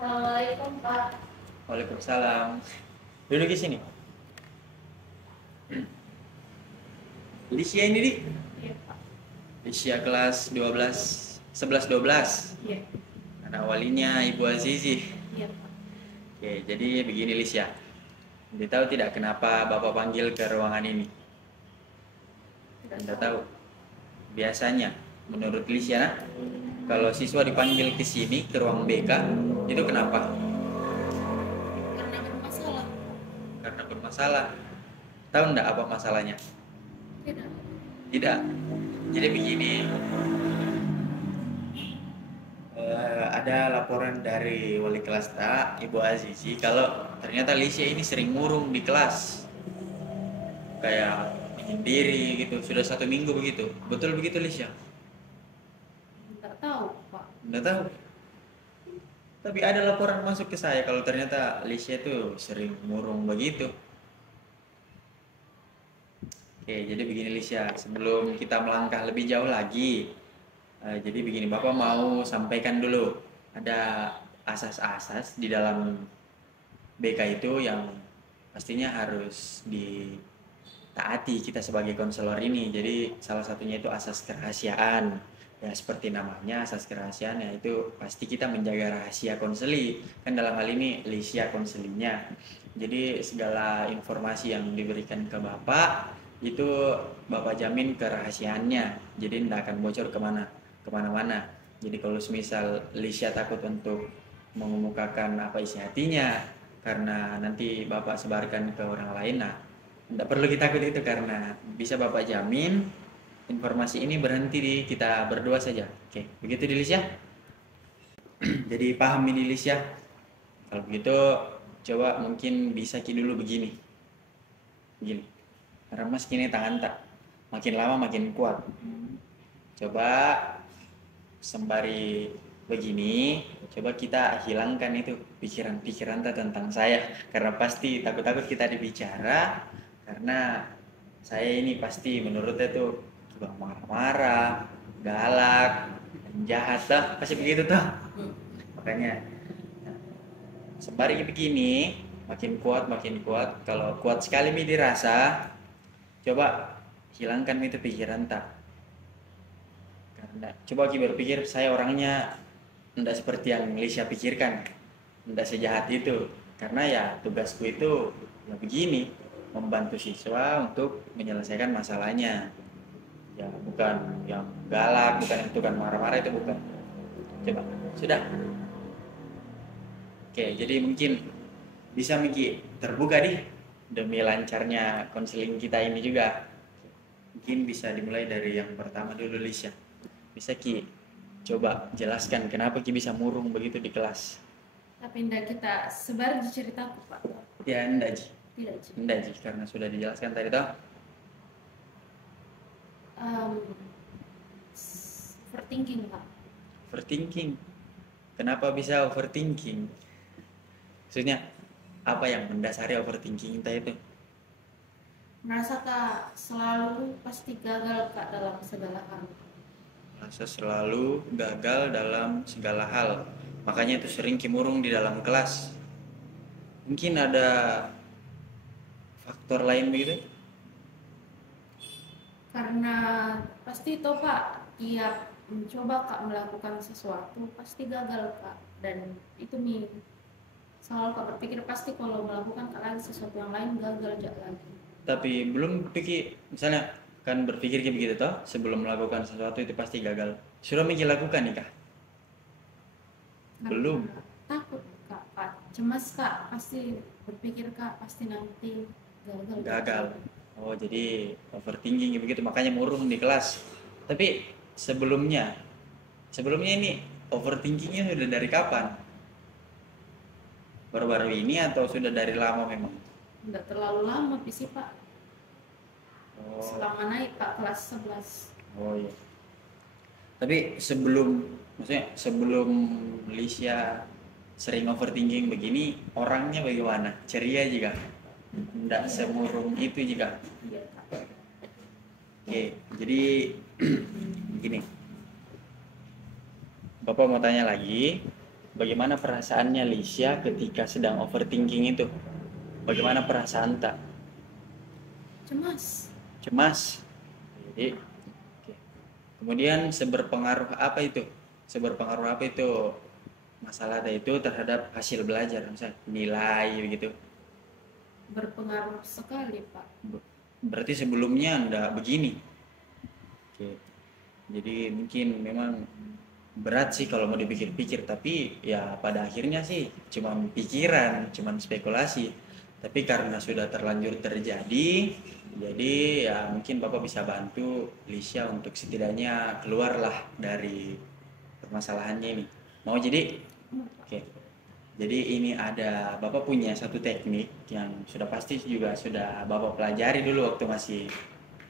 Assalamualaikum Pak. Waalaikumsalam. Duduk di sini. Lisya ini, Dik. Iya Pak. Lisya kelas 12, 11 12. Iya. Anak walinya Ibu Azizi. Iya Pak. Oke, jadi begini Lisya. Anda tahu tidak kenapa Bapak panggil ke ruangan ini? Anda tahu? Biasanya, menurut Lisya, kalau siswa dipanggil ke sini, ke ruang BK, itu kenapa? Karena bermasalah. Karena bermasalah. Tahu enggak apa masalahnya? Tidak. Tidak. Jadi begini, ada laporan dari wali kelas Ibu Azizi kalau ternyata Lisya ini sering murung di kelas, kayak menyendiri gitu. Sudah 1 minggu begitu. Betul begitu Lisya? Tidak tahu Pak. Nggak tahu. Tapi ada laporan masuk ke saya kalau ternyata Lisya itu sering murung begitu. Oke, jadi begini Lisya, sebelum kita melangkah lebih jauh lagi, jadi begini, Bapak mau sampaikan dulu, ada asas-asas di dalam BK itu yang pastinya harus ditaati kita sebagai konselor ini. Jadi salah satunya itu asas kerahasiaan. Ya seperti namanya, asas kerahasiaan, yaitu pasti kita menjaga rahasia konseli. Kan dalam hal ini Lisya konselinya. Jadi segala informasi yang diberikan ke Bapak itu Bapak jamin kerahasiaannya. Jadi tidak akan bocor kemana-mana. Jadi kalau misal Lisya takut untuk mengemukakan apa isi hatinya karena nanti Bapak sebarkan ke orang lain, nah tidak perlu kita takut itu, karena bisa Bapak jamin informasi ini berhenti di kita berdua saja. Oke, begitu di Lisya. Jadi paham ini Lisya. Kalau begitu coba mungkin bisa dulu begini. Begini. Remas kini tangan tak. Makin lama makin kuat. Coba sembari begini, coba kita hilangkan itu pikiran-pikiran tentang saya, karena pasti takut-takut kita dibicara, karena saya ini pasti menurutnya tuh suka marah-marah, galak, dan jahat dah, pasti begitu tuh. Makanya sembari begini, makin kuat. Kalau kuat sekali mi dirasa, coba hilangkan itu pikiran tak. Karena coba kita berpikir saya orangnya tidak seperti yang Lisya pikirkan, tidak sejahat itu. Karena ya tugasku itu ya begini, membantu siswa untuk menyelesaikan masalahnya. Ya bukan yang galak, bukan yang tukang marah-marah, itu bukan. Coba, sudah. Oke, jadi mungkin bisa Miki terbuka nih demi lancarnya konseling kita ini juga. Mungkin bisa dimulai dari yang pertama dulu Lisya. Bisa Ki coba jelaskan kenapa Ki bisa murung begitu di kelas? Tapi tidak kita sebar di ceritaku Pak. Ya enggak Ji. Tidak Ji. Enggak Ji, karena sudah dijelaskan tadi toh. Overthinking Pak. Overthinking. Kenapa bisa overthinking? Maksudnya apa yang mendasari overthinking itu? Merasa Kak selalu pasti gagal Kak dalam segala hal. Merasa selalu gagal dalam segala hal. Makanya itu sering kimurung di dalam kelas. Mungkin ada faktor lain begitu? Karena pasti itu Pak, tiap mencoba Kak melakukan sesuatu pasti gagal Kak. Dan itu nih selalu Kak berpikir pasti kalau melakukan Kak lagi sesuatu yang lain gagal lagi. Tapi belum pikir, misalnya kan berpikir kayak begitu toh, sebelum melakukan sesuatu itu pasti gagal. Sudah mikir lakukan nih Kak? Belum. Takut Kak, Pak. Cemas Kak, pasti berpikir Kak pasti nanti gagal. Gagal. Oh, jadi overthinking kayak begitu, makanya murung di kelas. Tapi sebelumnya ini overthinkingnya sudah dari kapan? Baru-baru ini atau sudah dari lama memang? Enggak terlalu lama sih Pak. Oh, Selama naik Pak kelas 11. oh iya. Tapi maksudnya sebelum Lisya sering overthinking begini, orangnya bagaimana? Ceria juga? Tidak semurung itu juga? Iya Kak. Oke, jadi gini. Bapak mau tanya lagi, bagaimana perasaannya Lisha ketika sedang overthinking itu? Bagaimana perasaan tak? Cemas. Cemas. Jadi, oke. Kemudian seberpengaruh apa itu? Seberpengaruh apa itu masalah itu terhadap hasil belajar, misalnya nilai begitu? Berpengaruh sekali, Pak. Berarti sebelumnya enggak begini. Oke. Jadi mungkin memang berat sih kalau mau dipikir-pikir, tapi ya pada akhirnya sih cuma pikiran, cuma spekulasi. Tapi karena sudah terlanjur terjadi, jadi ya mungkin Bapak bisa bantu Lisha untuk setidaknya keluarlah dari permasalahannya ini. Mau jadi? Oke. Jadi ini ada Bapak punya satu teknik yang sudah pasti juga sudah Bapak pelajari dulu waktu masih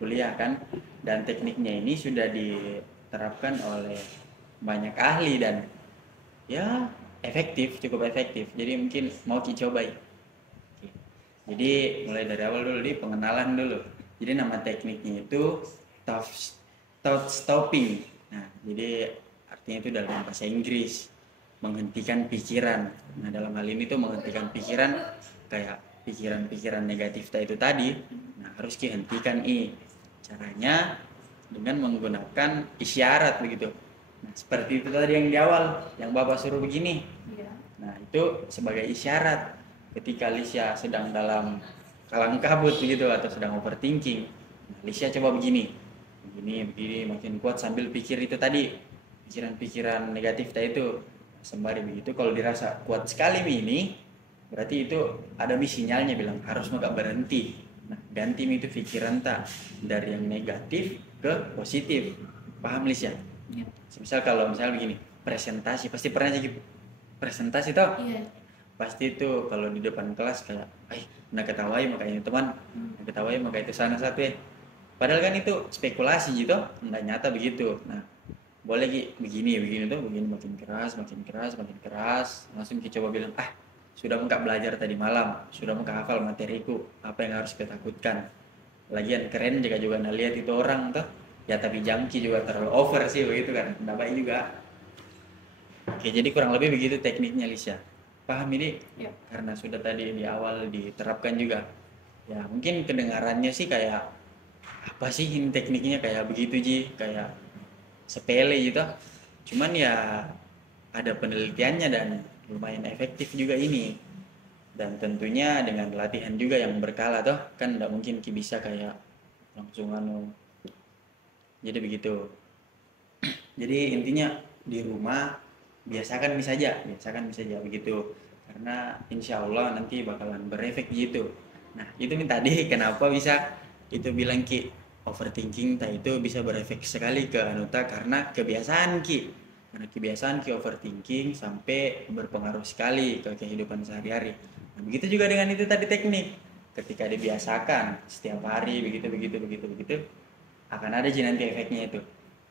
kuliah kan, dan tekniknya ini sudah diterapkan oleh banyak ahli dan ya efektif, cukup efektif. Jadi mungkin mau coba. Jadi mulai dari awal dulu di pengenalan dulu. Jadi nama tekniknya itu thought, thought stopping. Nah, jadi artinya itu dalam bahasa Inggris menghentikan pikiran. Nah, dalam hal ini tuh menghentikan pikiran kayak pikiran-pikiran negatif itu tadi. Nah, harus dihentikan caranya dengan menggunakan isyarat begitu. Nah, seperti itu tadi yang di awal yang Bapak suruh begini. Iya. Nah, itu sebagai isyarat ketika Lisha sedang dalam kalang kabut begitu atau sedang overthinking. Nah, Lisha coba begini. Begini makin kuat sambil pikir itu tadi. Pikiran-pikiran negatif tadi itu. Sembari begitu kalau dirasa kuat sekali ini, berarti itu ada sinyalnya bilang harus nggak berhenti. Nah, ganti itu pikiran tak dari yang negatif ke positif. Paham Lisha? Iya. Misal kalau begini, presentasi pasti pernah jadi presentasi toh? Iya. Pasti itu kalau di depan kelas kayak, nak ketawai makanya teman, nak ketawai maka itu sana satu ya. Padahal kan itu spekulasi gitu, nggak nyata begitu. Nah, boleh begini tuh, begini makin keras, langsung kita coba bilang, sudah muka belajar tadi malam, sudah muka hafal materiku, apa yang harus kita takutkan. Lagian keren juga lihat itu orang tuh, ya tapi jangki juga terlalu over sih begitu kan, nggak baik juga. Oke, jadi kurang lebih begitu tekniknya Lisha. Paham ini? Ya. Karena sudah tadi di awal diterapkan juga. Ya mungkin kedengarannya sih kayak apa sih ini tekniknya kayak begitu Ji, kayak sepele gitu. Cuman ya ada penelitiannya dan lumayan efektif juga ini. Dan tentunya dengan latihan juga yang berkala toh, kan nggak mungkin bisa kayak langsung Jadi begitu. Jadi intinya di rumah biasakan saja begitu, karena insya Allah nanti bakalan berefek gitu. Nah itu nih tadi kenapa bisa itu bilang overthinking itu bisa berefek sekali ke anuta karena kebiasaan overthinking sampai berpengaruh sekali ke kehidupan sehari-hari. Nah, begitu juga dengan itu tadi teknik, ketika dibiasakan setiap hari begitu akan ada nanti efeknya itu.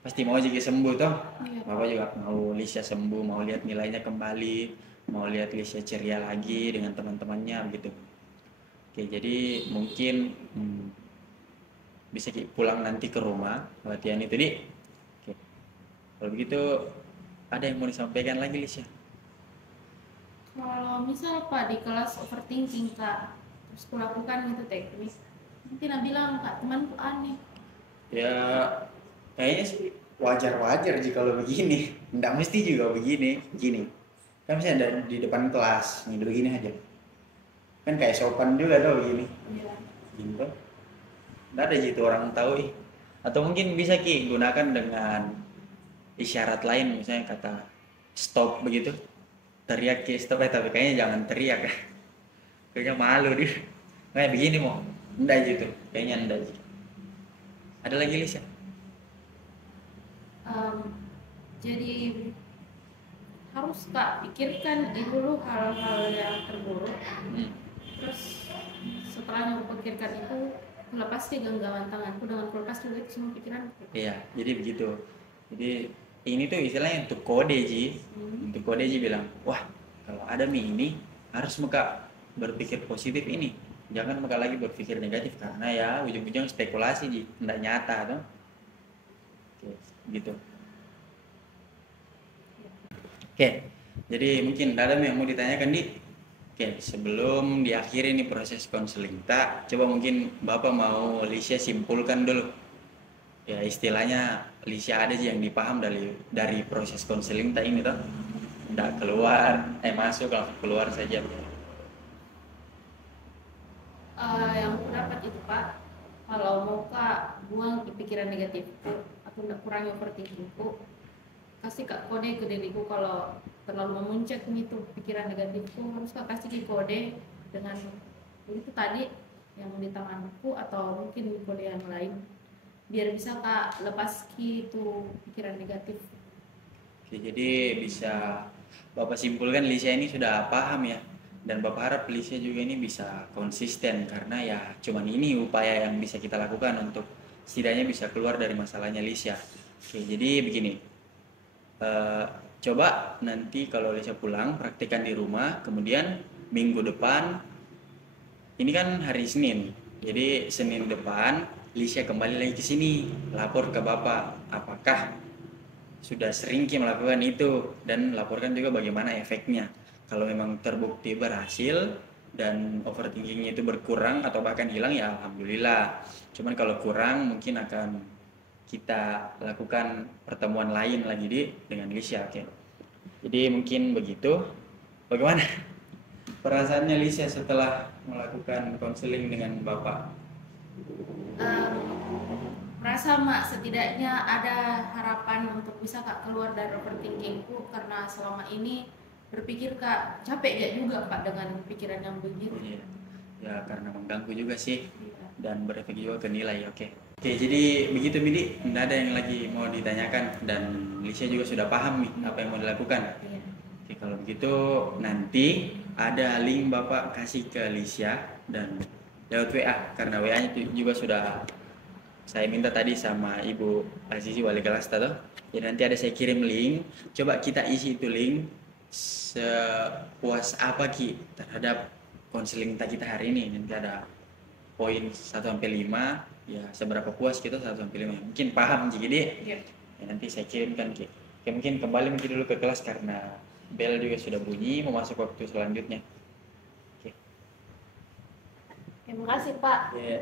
Pasti mau jadi sembuh toh. Iya. Bapak juga mau Lisha sembuh, mau lihat nilainya kembali, mau lihat Lisha ceria lagi dengan teman-temannya begitu. Oke, jadi mungkin bisa pulang nanti ke rumah latihan itu di. Oke. Kalau begitu ada yang mau disampaikan lagi Lisha? Kalau misal Pak di kelas overthinking Kak, terus kulakukan itu teknik, nanti Nabi bilang Kak temanku aneh. Ya kayaknya sih wajar jika kalau begini, nggak mesti juga begini kan misalnya di depan kelas nih begini aja kan kayak sopan juga tuh begini. Iya. Gitu nggak ada gitu orang tahu atau mungkin bisa gunakan dengan isyarat lain, misalnya kata stop begitu, teriak stop tapi kayaknya jangan teriak kayaknya malu dia kayak begini mau enggak gitu, kayaknya enggak gitu. Ada lagi Lisa? Jadi harus Kak pikirkan dulu hal-hal yang terburuk. Terus setelah memikirkan itu, lepaskan genggaman tanganku dengan kulkas juga semua pikiranku. Iya, jadi begitu. Jadi ini tuh istilahnya untuk kode Ji. Untuk kode Ji bilang, wah kalau ada ini harus muka berpikir positif ini. Jangan muka lagi berpikir negatif karena ya ujung-ujung spekulasi Ji, tidak nyata tuh. Oke, gitu. Oke, Jadi mungkin ada yang mau ditanyakan di. Oke, sebelum diakhiri nih proses konseling tak, coba mungkin Bapak mau Lisha simpulkan dulu. Ya istilahnya Lisha ada sih yang dipaham dari proses konseling tak ini toh. Nggak keluar, masuk langsung keluar saja. Yang aku dapat itu Pak, kalau mau Kak buang pikiran negatifku atau nggak kurangi overthinkingku, kasih Kak kode ke diriku kalau terlalu memuncak itu pikiran negatifku, harus Kak kasih di kode dengan itu tadi yang di tanganku atau mungkin kode yang lain, biar bisa Kak lepas itu pikiran negatif. Oke, jadi bisa Bapak simpulkan Lisha ini sudah paham ya. Dan Bapak harap Lisha juga ini bisa konsisten karena ya cuman ini upaya yang bisa kita lakukan untuk setidaknya bisa keluar dari masalahnya Lisha. Oke, jadi begini. Eh, Coba nanti kalau Lisha pulang praktikkan di rumah, kemudian minggu depan ini kan hari Senin. Jadi Senin depan Lisha kembali lagi ke sini, lapor ke Bapak apakah sudah sering Ki melakukan itu dan laporkan juga bagaimana efeknya. Kalau memang terbukti berhasil dan overthinkingnya itu berkurang atau bahkan hilang ya alhamdulillah. Cuman kalau kurang mungkin akan kita lakukan pertemuan lain lagi dengan Lisha, oke. Jadi mungkin begitu. Bagaimana perasaannya Lisha setelah melakukan konseling dengan Bapak? Em, Merasa Mak setidaknya ada harapan untuk bisa Kak keluar dari overthinkingku, karena selama ini berpikir Kak capek ya juga Kak dengan pikiran yang begitu. Iya. Ya karena mengganggu juga sih Iya. dan berefek juga ke nilai. Oke. Oke, jadi begitu Midi, tidak ada yang lagi mau ditanyakan dan Lisha juga sudah paham nih apa yang mau dilakukan. Iya. Oke, kalau begitu nanti ada link Bapak kasih ke Lisha dan lewat WA karena WA-nya juga sudah saya minta tadi sama Ibu Azizi wali kelas tadi. Jadi nanti ada saya kirim link, coba kita isi itu link sepuas apa Ki terhadap konseling kita hari ini. Nanti ada poin 1 sampai 5, ya seberapa puas kita 1 sampai 5. Mungkin paham jadi Iya. ya, nanti saya kirimkan Ki. Oke, mungkin kembali mungkin dulu ke kelas karena bel juga sudah bunyi mau masuk waktu selanjutnya. Oke. Terima kasih Pak. Ya.